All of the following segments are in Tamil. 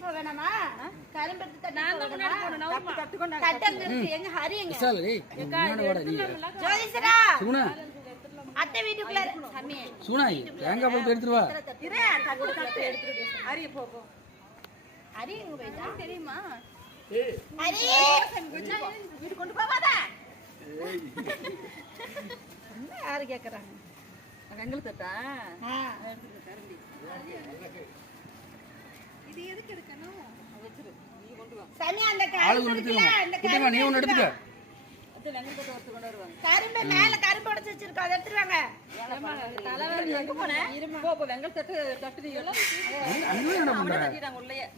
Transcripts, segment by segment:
தட்டிட்டு போக வேணாமா? கரும்பு எடுத்து நான் தான் முன்னாடி போறேன். தட்டுக்கொண்டா. தட்டங்க இருக்கு. எங்க ஹரி எங்க? சால் ஏய். முன்னாடி வாடா நீ. ஜோதிசரா. சுகுணா. அத்தை வீட்டுக்குள்ள சாமி. சுகுணா தேங்காய் பழத்தை எடுத்துட்டு வா. இரு தட்டு எடுத்துட்டு ஹரி போ போ. ஹரி எங்க போயிட்டா தெரியுமா? ஏய். ஹரி வீடு கொண்டு போவாதா? என்ன யாரு கேக்குறாங்க? வெங்கல தட்டா? எடுத்துட்டு கரும்பி. இது எதுக்கு எடுக்கணும்? வெச்சிரு. நீ கொண்டு வா. சாமி அந்த ஆளு எடுத்துங்க. குட்டமா நீ ஒன்னு எடுத்துக்க. அது வெங்கல தட்ட எடுத்து கொண்டு வருவாங்க. கரும்பு மேல கரும்பு உடைச்சு வச்சிருக்கோம் அத எடுத்துவாங்க. தலைவர் எங்க போற? போ போ வெங்கல தட்டு தட்டுறீங்களா? அங்க என்ன பண்ற? தட்டிட்டாங்க உள்ளயே.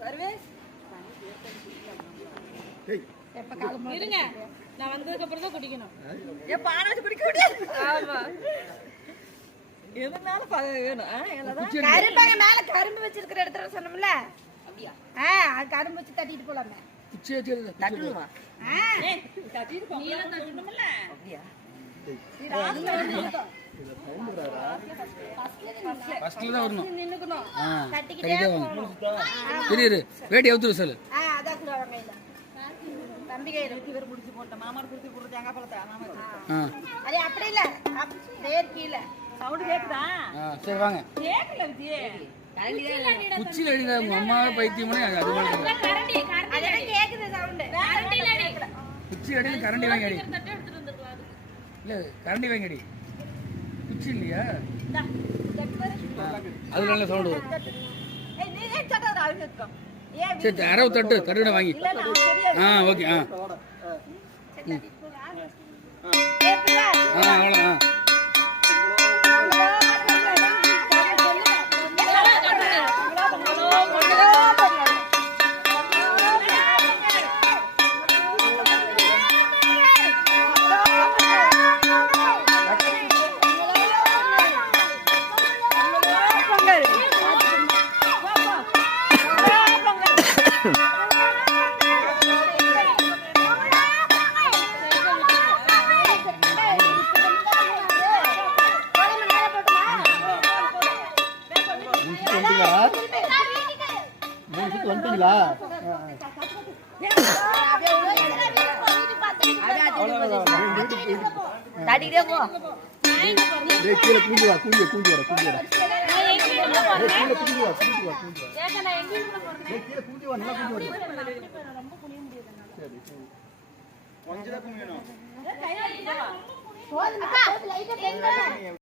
சர்வேஸ் டேய் எப்ப காலம் இருங்க நான் வந்ததுக்கு அப்புறம் தான் குடிக்கணும் ஏ பானை வச்சு குடிக்க முடியாது ஆமா எதனால வேணும் கரும்பு மேல கரும்பு வச்சிருக்கிற இடத்துல சொன்னோம்ல அப்படியே கரும்பு வச்சு தட்டிட்டு போலாமே குச்சி வச்சு தட்டுமா ஏய் தட்டிட்டு போ நீ எல்லாம் தட்டணும்ல அப்படியே ஃபர்ஸ்ட்ல தான் வரணும் நின்னுக்கணும் தட்டிக்கிட்டே போணும் இரு வேடி அவுத்துரு சொல்லு அத கூட வாங்க இல்ல தம்பி கையில இவர் முடிச்சு போட்ட மாமா குடுத்து குடுத்து தேங்காய் பழத்தை மாமா அரே அப்படி இல்ல நேர் கீழ சவுண்ட் கேக்குதா சரி வாங்க கேக்கல விஜி குச்சில அடிங்க உங்க அம்மா பைத்தியமே அது போல கரண்டி அதெல்லாம் கேக்குது சவுண்ட் கரண்டில அடி குச்சி அடி கரண்டி வாங்கி அடி தட்டு எடுத்துட்டு வந்துறலாம் இல்ல கரண்டி வாங்கி அடி குச்சி இல்லையா அது நல்ல சவுண்ட் வரும் ஏய் நீ ஏன் சட்டற ஆளுங்க சரி அரவு தட்டு தட்டுட வாங்கி ஓகே அவ்வளோ வந்துட்டீங்களா தட்டிட்டே போ கீழே கூஞ்சி வர கீழே கூஞ்சி வர கொஞ்சம்